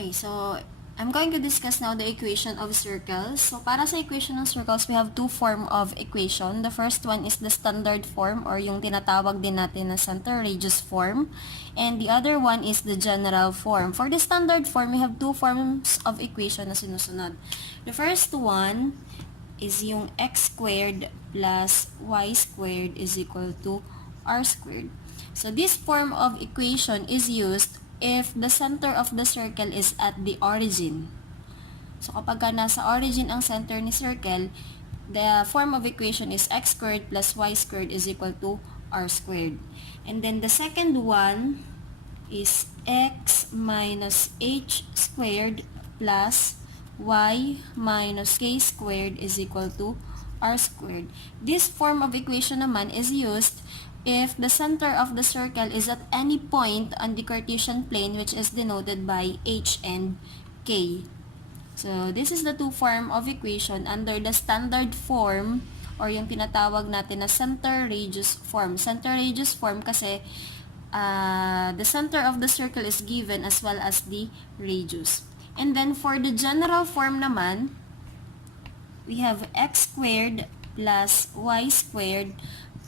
Okay, so I'm going to discuss now the equation of circles. So para sa equation ng circles, we have two form of equation. The first one is the standard form or yung tinatawag din natin na center radius form. And the other one is the general form. For the standard form, we have two forms of equation na sinusunod. The first one is yung x squared plus y squared is equal to r squared. So this form of equation is used if the center of the circle is at the origin. So kapag nasa origin ang center ni circle, the form of equation is x squared plus y squared is equal to r squared. And then the second one is x minus h squared plus y minus k squared is equal to r squared. This form of equation naman is used if the center of the circle is at any point on the Cartesian plane which is denoted by h and k. So, this is the two form of equation under the standard form or yung tinatawag natin na center radius form. Center radius form kasi the center of the circle is given as well as the radius. And then for the general form naman, we have x squared plus y squared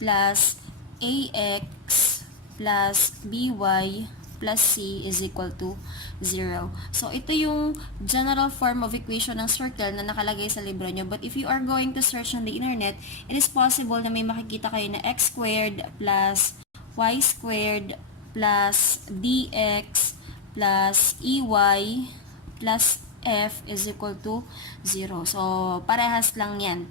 plus ax plus by plus c is equal to 0. So, ito yung general form of equation ng circle na nakalagay sa libro nyo. But if you are going to search on the internet, it is possible na may makikita kayo na x squared plus y squared plus dx plus ey plus f is equal to 0. So, parehas lang yan.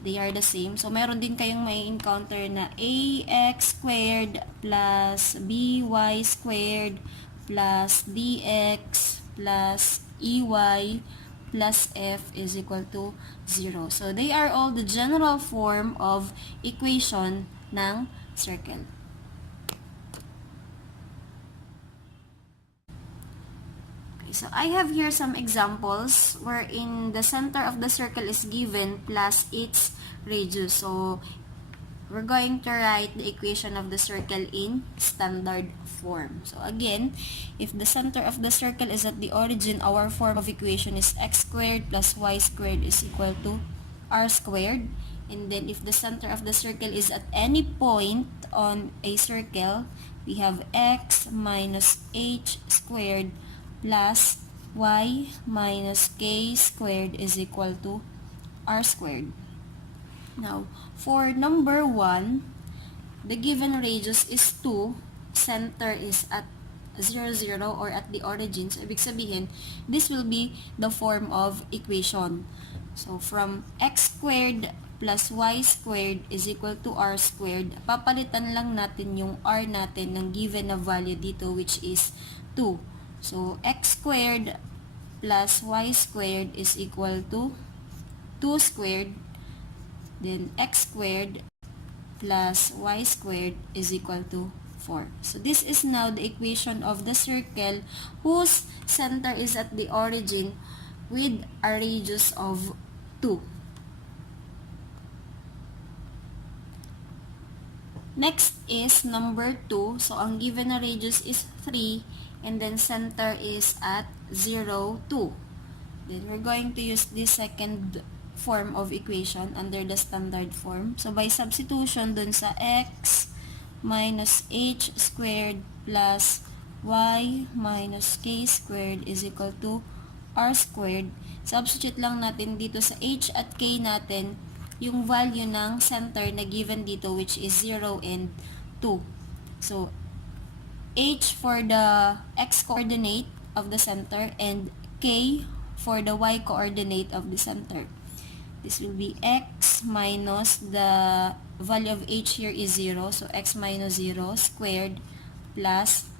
They are the same. So, meron din kayong may encounter na ax squared plus by squared plus dx plus ey plus f is equal to 0. So, they are all the general form of equation ng circle. So, I have here some examples wherein the center of the circle is given plus its radius. So, we're going to write the equation of the circle in standard form. So, again, if the center of the circle is at the origin, our form of equation is x squared plus y squared is equal to r squared. And then, if the center of the circle is at any point on a circle, we have x minus h squared plus y minus k squared is equal to r squared. Now, for number 1, the given radius is 2, center is at 0, 0 or at the origin. So, ibig sabihin, this will be the form of equation. So, from x squared plus y squared is equal to r squared, papalitan lang natin yung r natin ng given na value dito which is 2. So, x squared plus y squared is equal to 2 squared. Then, x squared plus y squared is equal to 4. So, this is now the equation of the circle whose center is at the origin with a radius of 2. Next is number 2. So, ang given na radius is 3. And then center is at 0, 2. Then we're going to use this second form of equation under the standard form. So by substitution dun sa x minus h squared plus y minus k squared is equal to r squared. Substitute lang natin dito sa h at k natin yung value ng center na given dito which is 0 and 2. So h for the x coordinate of the center and k for the y coordinate of the center. This will be x minus the value of h here is 0. So, x minus 0 squared plus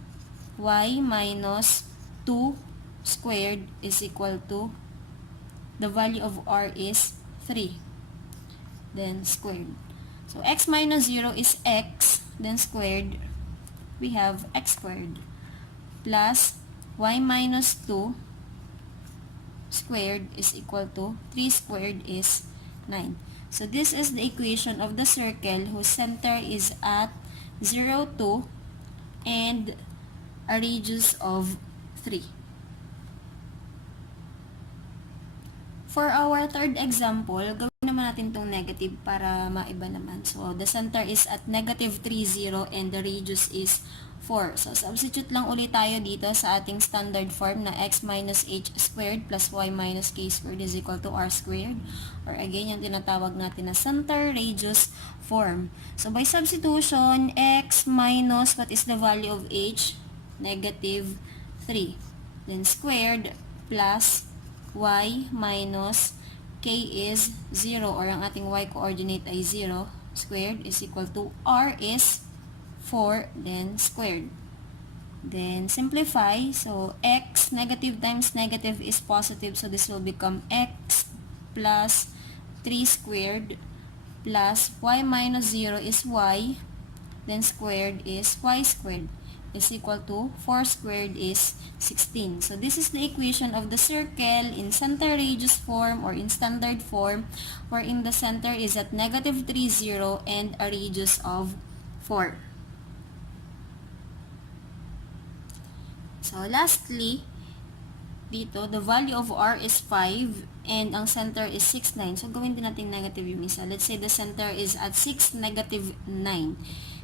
y minus 2 squared is equal to the value of r is 3. Then, squared. So, x minus 0 is x, then squared. We have x squared plus y minus 2 squared is equal to 3 squared is 9. So, this is the equation of the circle whose center is at 0, 2 and a radius of 3. For our third example, gawin naman natin itong negative para maiba naman. So, the center is at negative 3, 0 and the radius is 4. So, substitute lang ulit tayo dito sa ating standard form na x minus h squared plus y minus k squared is equal to r squared. Or again, yung tinatawag natin na center radius form. So, by substitution, x minus what is the value of h? Negative 3. Then squared plus y minus k is 0 or ang ating y coordinate ay 0 squared is equal to r is 4 then squared. Then simplify, so x negative times negative is positive, so this will become x plus 3 squared plus y minus 0 is y then squared is y squared is equal to 4 squared is 16. So, this is the equation of the circle in center radius form or in standard form wherein the center is at negative 3, 0 and a radius of 4. So, lastly, dito, the value of r is 5 and ang center is 6, 9. So, gawin din natin negative yung isa. Let's say the center is at 6, negative 9.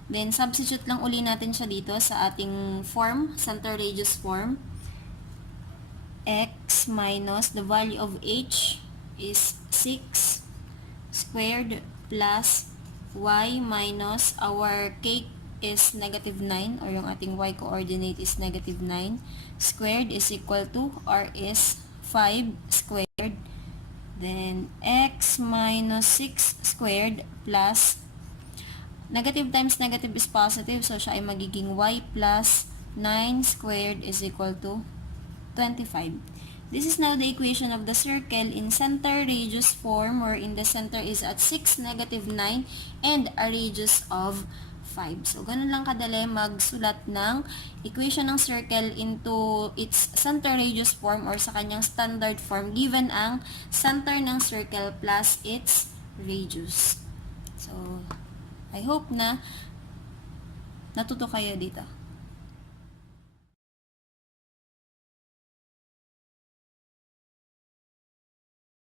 Then, substitute lang uli natin siya dito sa ating form, center radius form. X minus the value of h is 6 squared plus y minus our k is negative 9 or yung ating y coordinate is negative 9 squared is equal to r is 5 squared. Then, x minus 6 squared plus negative times negative is positive, so siya ay magiging y plus 9 squared is equal to 25. This is now the equation of the circle in center radius form wherein the center is at 6, negative 9 and a radius of 5. So, ganun lang kadali magsulat ng equation ng circle into its center radius form or sa kanyang standard form given ang center ng circle plus its radius. So, I hope na natuto kayo dito.